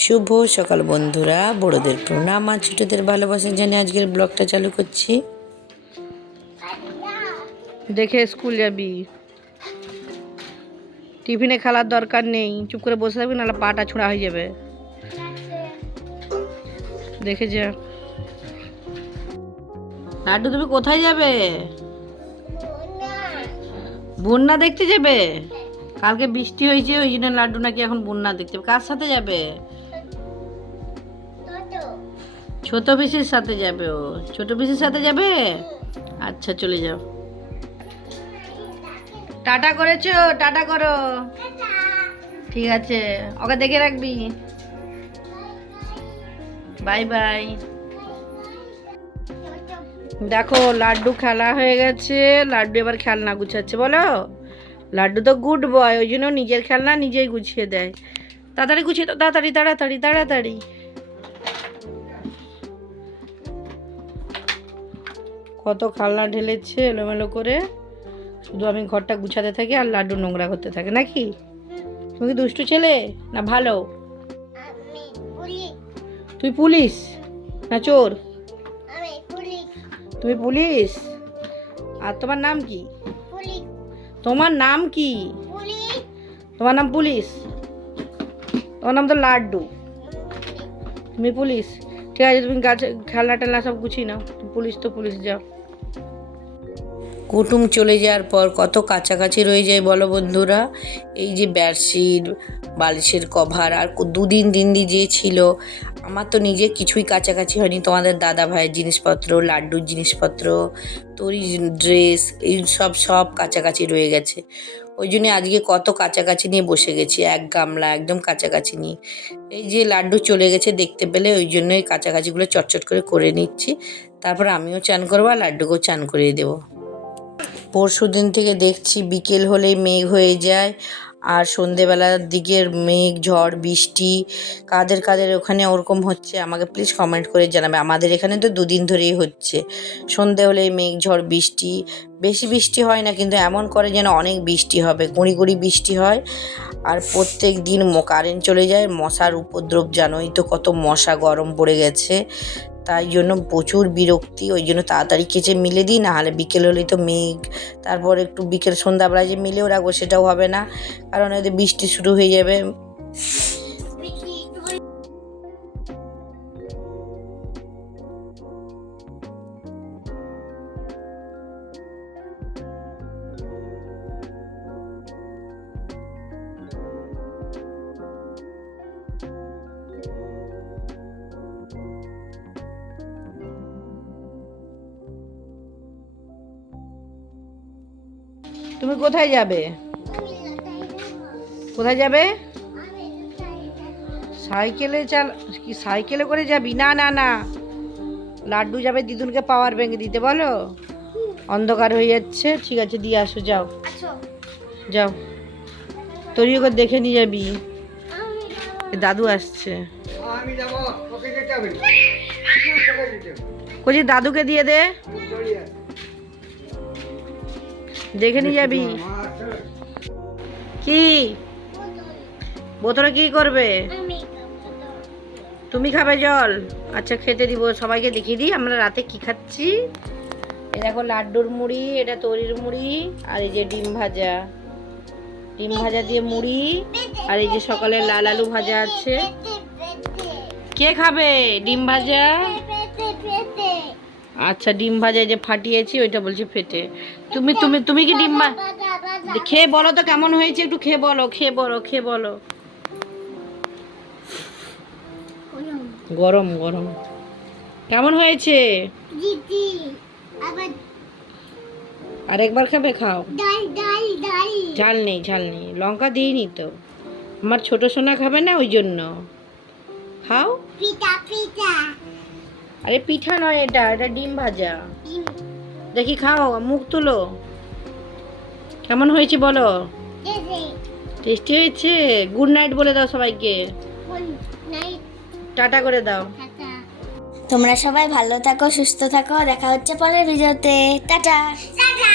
শুভ সকাল বন্ধুরা। বড়দের প্রণাম আর ছোটদের ভালোবাসা জানি আজকের ব্লগটা চালু করছি। দেখে স্কুল যাবি। টিফিনে খেলার দরকার নেই। চুপ করে বসে থাকবি, নাহলে পাটা ছোঁড়া হয়ে যাবে। দেখে যা। লাড্ডু তুমি কোথায় যাবে? বন্যা দেখতে যাবে? কালকে বৃষ্টি হয়েছে, ওই জন্য লাড্ডু নাকি এখন বন্যা দেখতে কার সাথে যাবে? ছোট পিসির সাথে যাবে ও। ছোট পিসির সাথে যাবে? আচ্ছা চলে যাও। টাটা করেছ? টাটা করো। ঠিক আছে। ওকে দেখে রাখবি। Bye bye. দেখো, লাড্ডু খেলা হয়ে গেছে। লাড্ডু এবার খেলনা গুছাচ্ছে, বলো? লাড্ডু তো গুড বয় ওই জন্য নিজের খেলনা নিজেই গুছিয়ে দেয়। তাড়াতাড়ি গুছিয়ে দাও। তাড়াতাড়ি তাড়াতাড়ি তাড়াতাড়ি। কত খালনা ঢেলেছে এলোমেলো করে? শুধু আমি ঘরটা গুছাতে থাকি আর লাড্ডু নোংরা করতে থাকে নাকি? তুমি কি দুষ্টু ছেলে না ভালো? তুই পুলিশ না চোর? তুমি পুলিশ? আর তোমার নাম কি? তোমার নাম কি? তোমার নাম পুলিশ? তোমার নাম তো লাড্ডু। তুমি পুলিশ। ঠিক আছে তুমি গাছ খেলনা টেলনা সব গুছিয়ে নাও। পুলিশ তো পুলিশ যাও। কুটুম চলে যাওয়ার পর কত কাছাকাছি রয়ে যায় বলো বন্ধুরা। এই যে বেডশিট, বালিশের কভার আর দুদিন দিন দি যে ছিল, আমার তো নিজে কিছুই কাছাকাছি হয়নি। তোমাদের দাদা ভাইয়ের জিনিসপত্র, লাড্ডুর জিনিসপত্র, তরি ড্রেস, এই সব সব কাছাকাছি রয়ে গেছে। ওই জন্য আজকে কত কাছাকাছি নিয়ে বসে গেছি, এক গামলা একদম কাছাকাছি নিয়ে। এই যে লাড্ডু চলে গেছে দেখতে পেলে, ওই জন্য এই কাছাকাছিগুলো চটচট করে করে নিচ্ছি। তারপর আমিও চান করব আর লাড্ডুকেও চান করিয়ে দেবো। পরশু দিন থেকে দেখছি বিকেল হলেই মেঘ হয়ে যায় আর সন্ধেবেলার দিকের মেঘ, ঝড়, বৃষ্টি, কাদের কাদের ওখানে ওরকম হচ্ছে আমাকে প্লিজ কমেন্ট করে জানাবে। আমাদের এখানে তো দুদিন ধরেই হচ্ছে। সন্ধে হলেই মেঘ, ঝড়, বৃষ্টি, বেশি বৃষ্টি হয় না কিন্তু এমন করে যেন অনেক বৃষ্টি হবে। গুঁড়ি গুঁড়ি বৃষ্টি হয় আর প্রত্যেক দিন কারেন্ট চলে যায়, মশার উপদ্রব জানোই তো কত মশা গরম পড়ে গেছে। তাই জন্য প্রচুর বিরক্তি, ওই জন্য তাড়াতাড়ি কেচে মিলে দিই না হলে বিকেল হলেই তো মেঘ। তারপর একটু বিকেল সন্ধ্যাবেলায় যে মিলেও রাখব সেটাও হবে না, কারণ হয়তো বৃষ্টি শুরু হয়ে যাবে। তুমি কোথায় যাবে? কোথায় যাবে? সাইকেলে চাল কি সাইকেলে করে যাবি? না না না। লাড্ডু যাবে দিদুনকে পাওয়ার ব্যাংক দিতে বলো? অন্ধকার হয়ে যাচ্ছে। ঠিক আছে দিয়ে আসো যাও। যাও। তোরই ওকে দেখে নিয়ে যাবি। এ দাদু আসছে। বলছি দাদুকে দিয়ে দে। দেখে নিয়ে যাবি। কি? বোতলে কি করবে? তুমি খাবে জল? আচ্ছা খেতে দিব। সবাইকে দেখিয়ে দিই আমরা রাতে কি খাচ্ছি? এই দেখো লাড্ডুর মুড়ি এটা তরির মুড়ি আর এই যে ডিম ভাজা। ডিম ভাজা দিয়ে মুড়ি আর এই যে সকালে লাল আলু ভাজা আছে। কে খাবে? ডিম ভাজা? আচ্ছা ডিম ভাজা যে ফাটিয়েছি ওইটা বলছি ফেটে। তুমি তুমি তুমি কি ডিম খেয়ে বলো তো কেমন হয়েছে একটু খেয়ে বলো খেয়ে বলো খেয়ে বলো। গরম গরম। কেমন হয়েছে? আরেকবার খাবে খাও। ডাল ডাল ডাল। ঝাল নেই ঝাল নেই লঙ্কা দিইনি তো। আমার ছোট সোনা খাবে না ওই জন্য। খাও। পিতা পিতা আরে পিঠা নয় এটা এটা ডিম ভাজা। ডিম। দেখি খাও মুখ তুলো। কেমন হয়েছে বলো? টেস্টি হয়েছে? গুড নাইট বলে দাও সবাইকে। টাটা করে দাও। তোমরা সবাই ভালো থাকো সুস্থ থাকো। দেখা হচ্ছে পরের ভিডিওতে। Tata tata